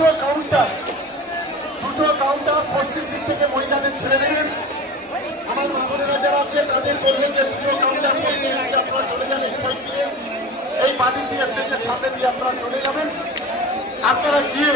দুটো কাউন্টার পশ্চিম দিক থেকে মহিলাদের ছেড়ে দেবেন। আমার মামনেরা যারা আছে তাদের বলবেন যে দুটো কাউন্টার পশ্চিম দিকে আপনারা চলে যান, এই সাইড দিয়ে, এই বাদিক দিয়ে স্টেজের সামনে দিয়ে আপনারা চলে যাবেন। আপনারা গিয়ে